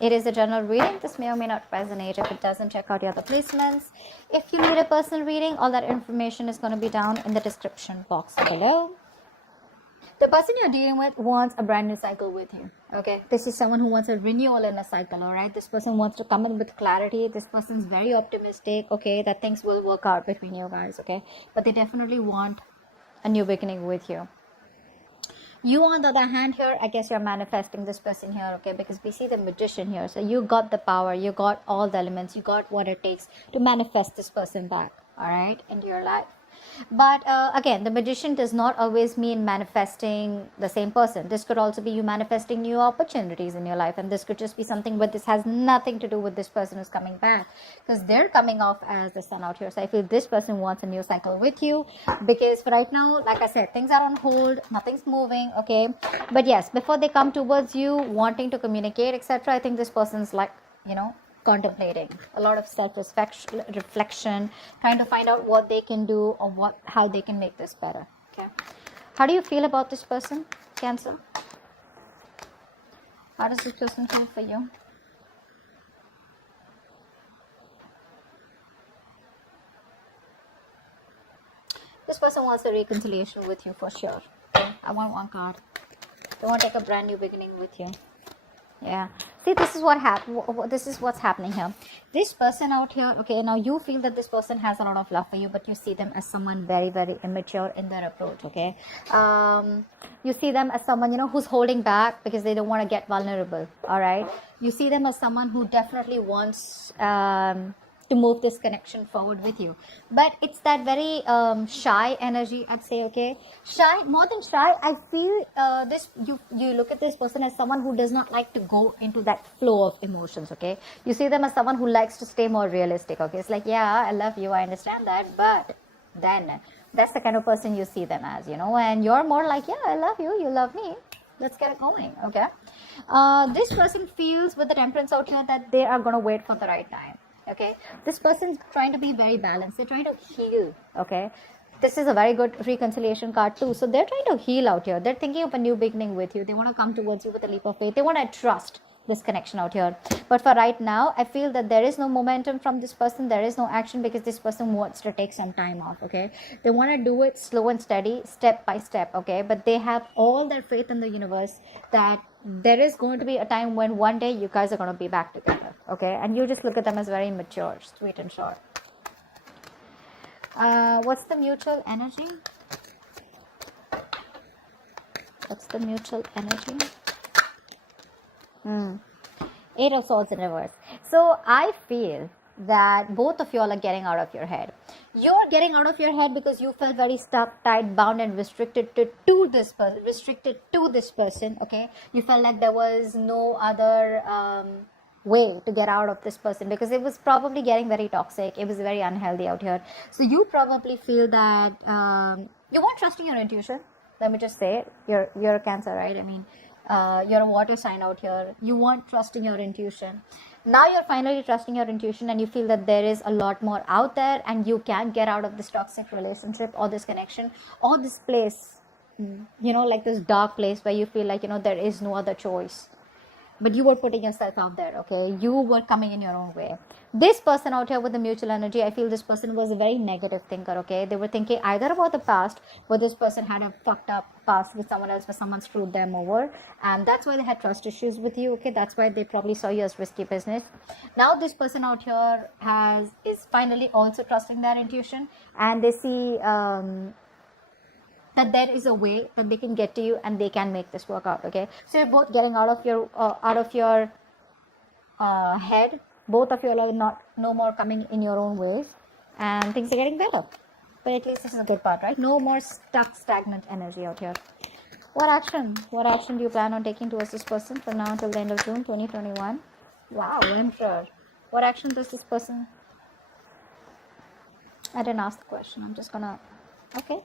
It is a general reading. This may or may not resonate. If it doesn't, check out the other placements. If you need a personal reading, all that information is going to be down in the description box below. The person you're dealing with wants a brand new cycle with you. Okay, this is someone who wants a renewal in a cycle. All right, this person wants to come in with clarity. This person's very optimistic. Okay, that things will work out between you guys. Okay, but they definitely want a new beginning with you. You, on the other hand, here, I guess you're manifesting this person here, okay, because we see the Magician here. So you got the power, you got all the elements, you got what it takes to manifest this person back, all right, into your life. But again, the Magician does not always mean manifesting the same person. This could also be you manifesting new opportunities in your life, and this could just be something, but this has nothing to do with this person who's coming back, because they're coming off as the Sun out here. So I feel this person wants a new cycle with you, because for right now, like I said, things are on hold, nothing's moving, okay. But yes, before they come towards you wanting to communicate, etc., I think this person's like, you know, contemplating a lot of self-reflection, trying to find out what they can do or how they can make this better. Okay, how do you feel about this person, Cancer? How does this person feel for you? This person wants a reconciliation with you for sure. Okay? I want one card. They want to take a brand new beginning with you. Yeah, see, this is what's happening here. This person out here, okay, now you feel that this person has a lot of love for you, but you see them as someone very, very immature in their approach. Okay, you see them as someone, you know, who's holding back because they don't want to get vulnerable. All right, you see them as someone who definitely wants to move this connection forward with you, but it's that very shy energy, I'd say. Okay, shy, more than shy, I feel you look at this person as someone who does not like to go into that flow of emotions. Okay, you see them as someone who likes to stay more realistic. Okay, it's like, yeah, I love you, I understand that, but then that's the kind of person you see them as, you know, and you're more like, yeah, I love you, you love me, let's get it going. Okay, this person feels with the Temperance out here that they are going to wait for the right time. Okay, this person's trying to be very balanced. They're trying to heal. Okay, this is a very good reconciliation card too. So they're trying to heal out here. They're thinking of a new beginning with you. They want to come towards you with a leap of faith. They want to trust this connection out here. But for right now, I feel that there is no momentum from this person. There is no action because this person wants to take some time off. Okay, they want to do it slow and steady, step by step. Okay, but they have all their faith in the universe that there is going to be a time when one day you guys are going to be back together. Okay, and you just look at them as very mature, sweet and short. What's the mutual energy? What's the mutual energy? 8 of Swords in reverse. So I feel that both of you all are getting out of your head. You're getting out of your head because you felt very stuck, tied, bound, and restricted to this person. Okay, you felt like there was no other way to get out of this person because it was probably getting very toxic. It was very unhealthy out here. So you probably feel that you weren't trusting your intuition. Let me just say it. You're a Cancer, right? I mean, you're a water sign out here. You weren't trusting your intuition. Now you're finally trusting your intuition and you feel that there is a lot more out there and you can get out of this toxic relationship or this connection or this place, you know, like this dark place where you feel like, you know, there is no other choice. But you were putting yourself out there, okay? You were coming in your own way. This person out here with the mutual energy, I feel this person was a very negative thinker, okay? They were thinking either about the past, where this person had a fucked up past with someone else, where someone screwed them over. And that's why they had trust issues with you, okay? That's why they probably saw you as risky business. Now this person out here is finally also trusting their intuition. And they see that there is a way that they can get to you and they can make this work out. Okay, so you're both getting out of your head. Both of you are no more coming in your own ways and things are getting better. But at least this is a good part, right? No more stuck, stagnant energy out here. What action do you plan on taking towards this person from now until the end of June 2021? Wow, Emperor. What action does this person... I didn't ask the question. I'm just gonna... Okay.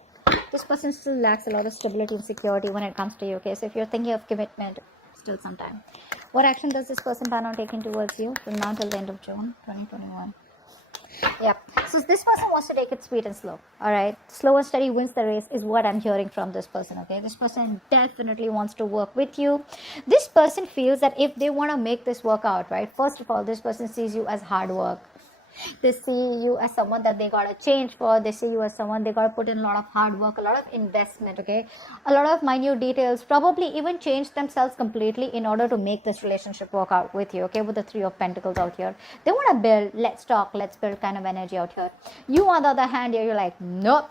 This person still lacks a lot of stability and security when it comes to you. Okay, so if you're thinking of commitment, still some time. What action does this person plan on taking towards you from now till the end of June 2021? Yep. So this person wants to take it sweet and slow. All right. Slow and steady wins the race is what I'm hearing from this person. Okay. This person definitely wants to work with you. This person feels that if they want to make this work out, right? First of all, this person sees you as hard work. They see you as someone that they gotta change for. They see you as someone they gotta put in a lot of hard work, a lot of investment, okay, a lot of minute details, probably even change themselves completely in order to make this relationship work out with you, okay. With the Three of Pentacles out here, they want to build, let's talk, let's build kind of energy out here. You on the other hand here, you're like, nope.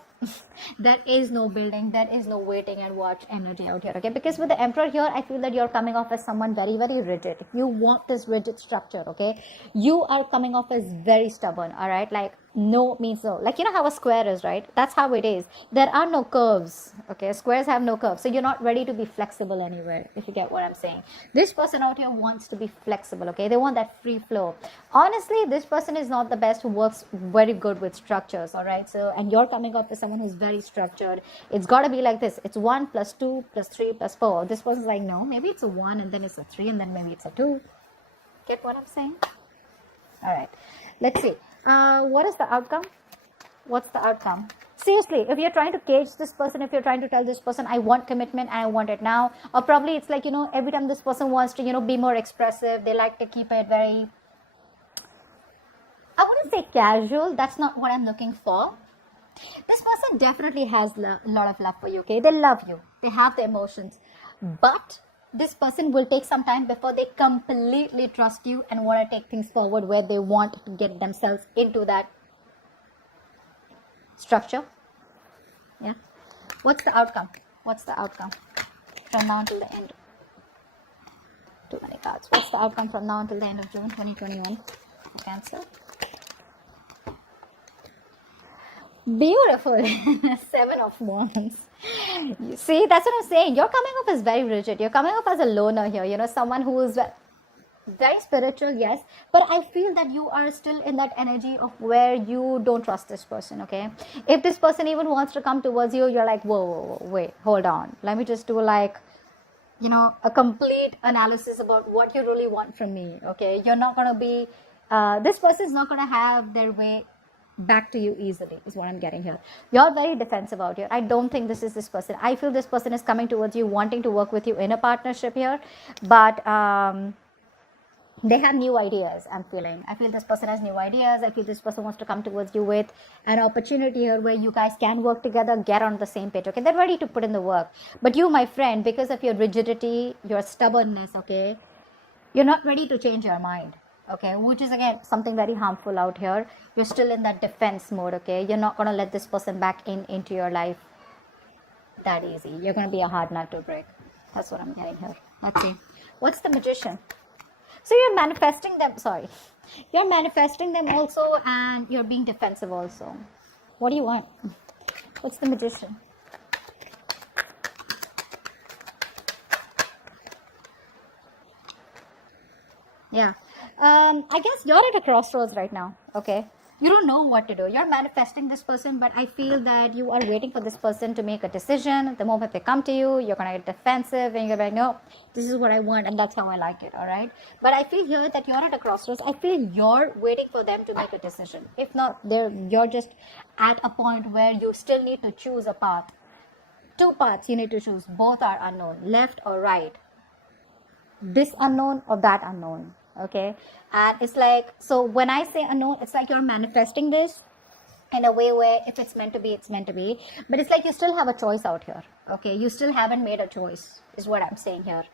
There is no building, there is no waiting and watch energy out here, okay. Because with the Emperor here, I feel that you're coming off as someone very, very rigid. You want this rigid structure, okay. You are coming off as very stubborn, all right. Like no means no. Like, you know how a square is, right? That's how it is. There are no curves, okay. Squares have no curves, so you're not ready to be flexible anywhere, if you get what I'm saying. This person out here wants to be flexible, okay. They want that free flow. Honestly, this person is not the best who works very good with structures, all right. So, and you're coming up with someone who's very structured. It's got to be like this. It's 1 + 2 + 3 + 4. This person's like, no, maybe it's a 1 and then it's a 3 and then maybe it's a 2. Get what I'm saying? All right, let's see. What is the outcome? What's the outcome? Seriously, if you're trying to cage this person, if you're trying to tell this person, I want commitment and I want it now, or probably it's like, you know, every time this person wants to, you know, be more expressive, they like to keep it very, I wouldn't say casual. That's not what I'm looking for. This person definitely has a lot of love for you, okay? They love you. They have the emotions. But this person will take some time before they completely trust you and want to take things forward where they want to get themselves into that structure. Yeah. What's the outcome? What's the outcome from now until the end? Too many cards. What's the outcome from now until the end of June 2021 for Cancer? Beautiful. 7 of Wands. You see, that's what I'm saying. You're coming off as very rigid. You're coming off as a loner here. You know, someone who is very spiritual, yes. But I feel that you are still in that energy of where you don't trust this person, okay? If this person even wants to come towards you, you're like, whoa, wait, hold on. Let me just do like, you know, a complete analysis about what you really want from me, okay? You're not going to be, this person is not going to have their way back to you easily, is what I'm getting here. You're very defensive out here. I don't think this is this person. I feel this person is coming towards you, wanting to work with you in a partnership here, but they have new ideas. I'm feeling. I feel this person has new ideas. I feel this person wants to come towards you with an opportunity here where you guys can work together, get on the same page, okay? They're ready to put in the work. But you, my friend, because of your rigidity, your stubbornness, okay, you're not ready to change your mind. Okay, which is again something very harmful out here. You're still in that defense mode, okay? You're not going to let this person back into your life that easy. You're going to be a hard nut to break. That's what I'm getting here. Let's see. What's the Magician? So you're manifesting them, sorry. You're manifesting them also and you're being defensive also. What do you want? What's the Magician? Yeah. I guess you're at a crossroads right now, okay? You don't know what to do. You're manifesting this person, but I feel that you are waiting for this person to make a decision. The moment they come to you, you're going to get defensive and you're like, no, this is what I want and that's how I like it, all right? But I feel here that you're at a crossroads. I feel you're waiting for them to make a decision. If not, you're just at a point where you still need to choose a path. 2 paths you need to choose. Both are unknown, left or right. This unknown or that unknown. Okay, and it's like, so when I say unknown, it's like you're manifesting this in a way where if it's meant to be, it's meant to be, but it's like you still have a choice out here. Okay, you still haven't made a choice is what I'm saying here.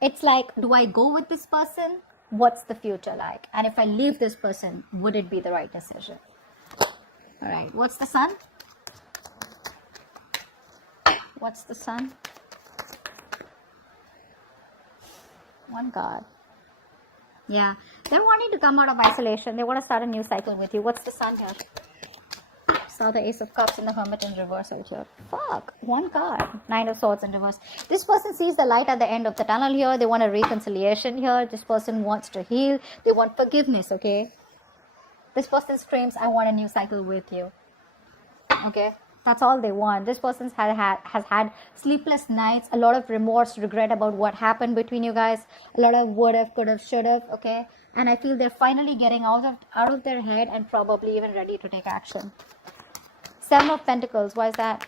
It's like, do I go with this person? What's the future like? And if I leave this person, would it be the right decision? All right, what's the Sun? What's the Sun? 1 card. Yeah, they're wanting to come out of isolation. They want to start a new cycle with you. What's the Sun here? Saw the Ace of Cups and the Hermit in reverse out here. Fuck, 1 card. 9 of Swords in reverse. This person sees the light at the end of the tunnel here. They want a reconciliation here. This person wants to heal. They want forgiveness, okay? This person screams, I want a new cycle with you. Okay? That's all they want. This person has had sleepless nights, a lot of remorse, regret about what happened between you guys, a lot of would have, could have, should have, okay? And I feel they're finally getting out of their head and probably even ready to take action. Seven of Pentacles, why is that?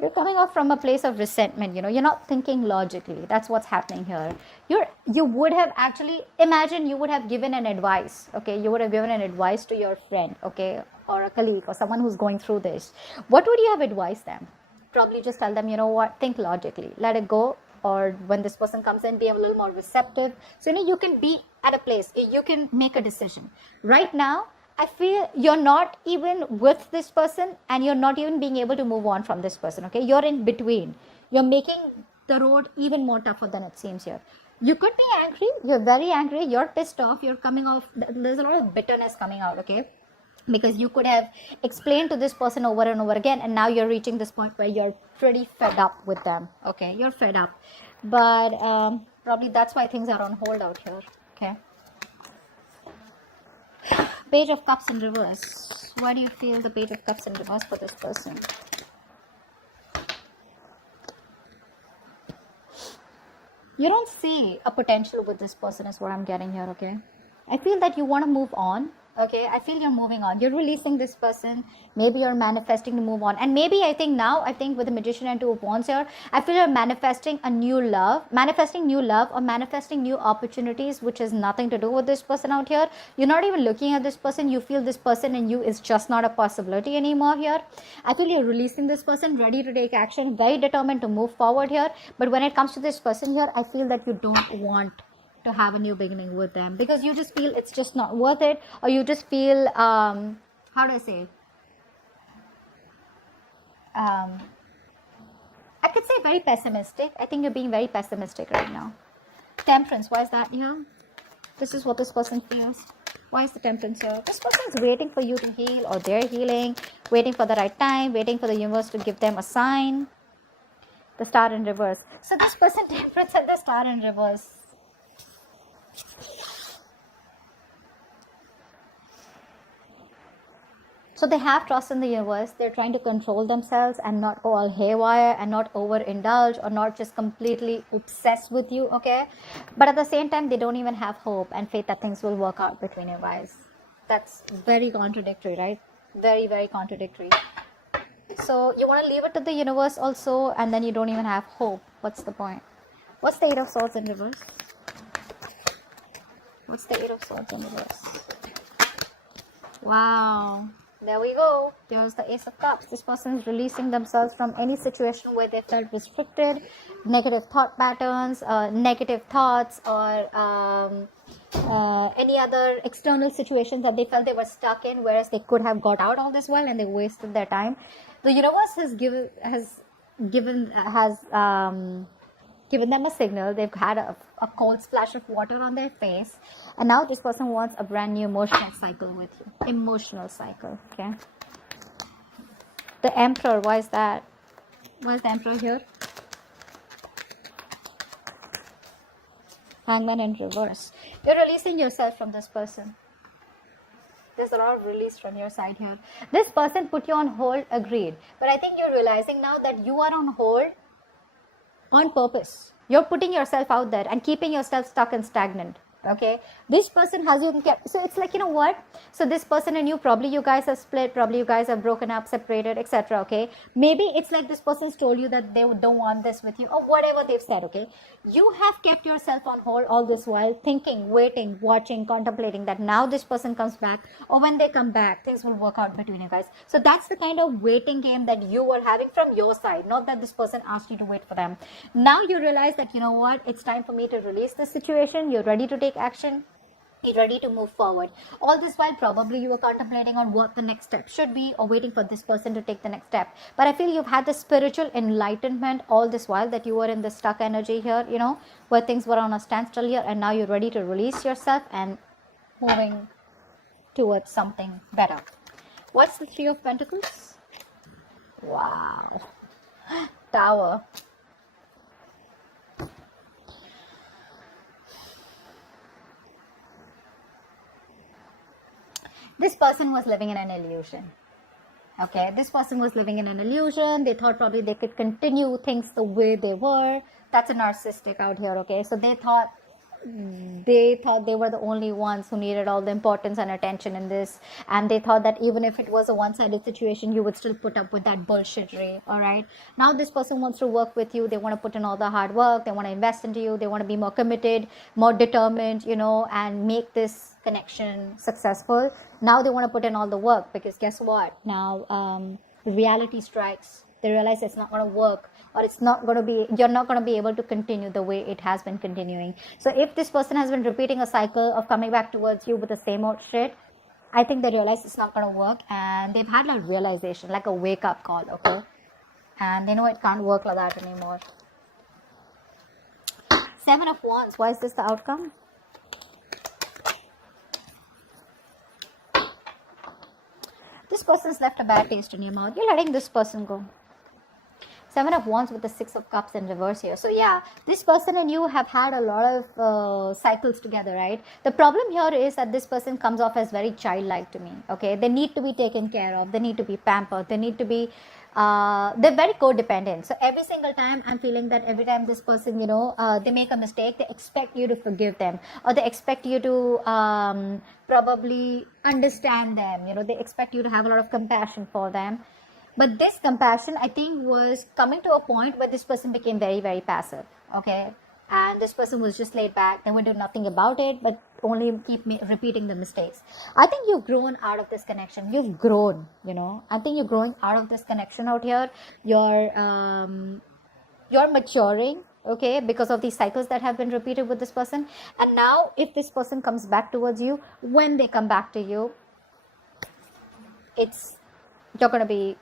You're coming off from a place of resentment, you're not thinking logically. That's what's happening here. You would have actually, imagine you would have given an advice, okay? You would have given an advice to your friend, okay? Or a colleague or someone who's going through this. What would you have advised them? Probably just tell them, you know what, think logically, let it go. Or when this person comes in, be a little more receptive. So, you can be at a place, you can make a decision. Right now, I feel you're not even with this person and you're not even being able to move on from this person, okay? You're in between. You're making the road even more tougher than it seems here. You could be angry. You're very angry. You're pissed off. You're coming off. There's a lot of bitterness coming out, okay? Because you could have explained to this person over and over again, and now you're reaching this point where you're pretty fed up with them, okay? You're fed up. But probably that's why things are on hold out here, okay? Page of Cups in reverse. Why do you feel the Page of Cups in reverse for this person? You don't see a potential with this person is what I'm getting here, okay? I feel that you want to move on, okay? I feel you're moving on. You're releasing this person. Maybe you're manifesting to move on. And maybe I think with the Magician and Two of Wands here, I feel you're manifesting a new love, or manifesting new opportunities, which has nothing to do with this person out here. You're not even looking at this person. You feel this person and you is just not a possibility anymore here. I feel you're releasing this person, ready to take action, very determined to move forward here. But when it comes to this person here, I feel that you don't want to have a new beginning with them because you just feel it's just not worth it, or you just feel how do I say, I could say very pessimistic. I think you're being very pessimistic right now. Temperance, why is that here? This is what this person feels. Why is the Temperance here? This person is waiting for you to heal, or they're healing, waiting for the right time, waiting for the universe to give them a sign. The Star in reverse. So this person, Temperance, and the Star in reverse. So they have trust in the universe. They're trying to control themselves and not go all haywire and not overindulge or not just completely obsessed with you, okay? But at the same time, they don't even have hope and faith that things will work out between you guys. That's very contradictory, right? Very, very contradictory. So you want to leave it to the universe also, and then you don't even have hope. What's the point? What's the Eight of Swords in reverse? What's the Eight of Swords in reverse? Wow. There we go. There's the Ace of Cups. This person is releasing themselves from any situation where they felt restricted, negative thought patterns, negative thoughts, or any other external situations that they felt they were stuck in, whereas they could have got out all this while and they wasted their time. The universe has given them a signal. They've had a cold splash of water on their face, and now this person wants a brand new emotional cycle with you. Emotional cycle, okay? The Emperor, why is that? Why is the Emperor here? Hangman in reverse. You're releasing yourself from this person. There's a lot of release from your side here. This person put you on hold, agreed. But I think you're realizing now that you are on hold on purpose. You're putting yourself out there and keeping yourself stuck and stagnant. Okay, this person has you kept. So it's like, you know what? So this person and you, probably you guys have split, probably you guys have broken up, separated, etc. Okay, maybe it's like this person's told you that they don't want this with you, or whatever they've said. Okay, you have kept yourself on hold all this while, thinking, waiting, watching, contemplating that now this person comes back, or when they come back, things will work out between you guys. So that's the kind of waiting game that you were having from your side, not that this person asked you to wait for them. Now you realize that, you know what? It's time for me to release this situation. You're ready to take action. You're ready to move forward. All this while, probably you were contemplating on what the next step should be, or waiting for this person to take the next step. But I feel you've had the spiritual enlightenment all this while, that you were in the stuck energy here, you know, where things were on a standstill here, and now you're ready to release yourself and moving towards something better. What's the Three of Pentacles? Wow. Tower. this person was living in an illusion. Okay, this person was living in an illusion. They thought probably they could continue things the way they were. That's a narcissistic out here. Okay, so they thought they were the only ones who needed all the importance and attention in this, and they thought that even if it was a one-sided situation, you would still put up with that bullshittery. All right, now this person wants to work with you. They want to put in all the hard work. They want to invest into you. They want to be more committed, more determined, and make this connection successful. Now they want to put in all the work, because guess what, now reality strikes. They realize it's not going to work, or you're not going to be able to continue the way it has been continuing. So if this person has been repeating a cycle of coming back towards you with the same old shit, I think they realize it's not going to work, and they've had a realization, like a wake up call. Okay, and they know it can't work like that anymore. 7 of Wands, why is this the outcome? This person's left a bad taste in your mouth. You're letting this person go. 7 of Wands with the 6 of Cups in reverse here. So yeah, this person and you have had a lot of cycles together, right? The problem here is that this person comes off as very childlike to me. Okay, they need to be taken care of. They need to be pampered. They need to be they're very codependent. So every single time I'm feeling that every time this person, they make a mistake, they expect you to forgive them, or they expect you to probably understand them. They expect you to have a lot of compassion for them. But this compassion, I think, was coming to a point where this person became very, very passive. Okay, and this person was just laid back. They would do nothing about it, but only keep repeating the mistakes. I think you've grown out of this connection. You've grown, I think you're growing out of this connection out here. You're maturing, okay, because of these cycles that have been repeated with this person. And now if this person comes back towards you, when they come back to you, you're going to be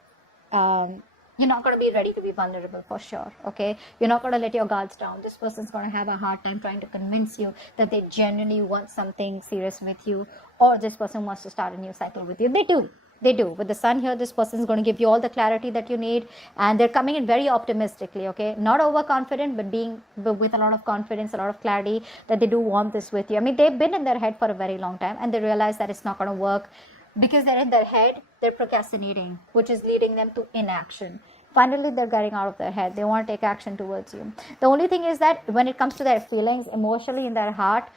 you're not going to be ready to be vulnerable for sure. Okay, you're not going to let your guards down. This person's going to have a hard time trying to convince you that they genuinely want something serious with you, or this person wants to start a new cycle with you. They do. With the Sun here, this person is going to give you all the clarity that you need, and they're coming in very optimistically. Okay, not overconfident, but with a lot of confidence, a lot of clarity that they do want this with you. I mean, they've been in their head for a very long time, and they realize that it's not going to work. Because they're in their head, they're procrastinating, which is leading them to inaction. Finally, they're getting out of their head. They want to take action towards you. The only thing is that when it comes to their feelings, emotionally in their heart,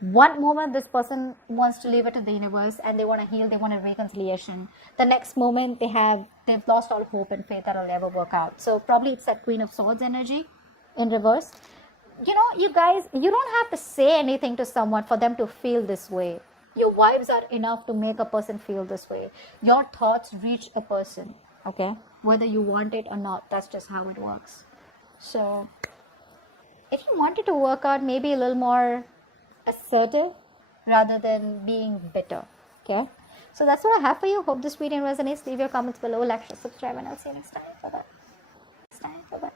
one moment this person wants to leave it to the universe and they want to heal, they want a reconciliation. The next moment they've lost all hope and faith that it'll ever work out. So probably it's that Queen of Swords energy in reverse. You guys, you don't have to say anything to someone for them to feel this way. Your vibes are enough to make a person feel this way. Your thoughts reach a person, okay? Whether you want it or not, that's just how it works. So, if you want it to work out, maybe a little more assertive rather than being bitter, okay? So that's what I have for you. Hope this video resonates. Leave your comments below, like, share, subscribe, and I'll see you next time. Bye-bye.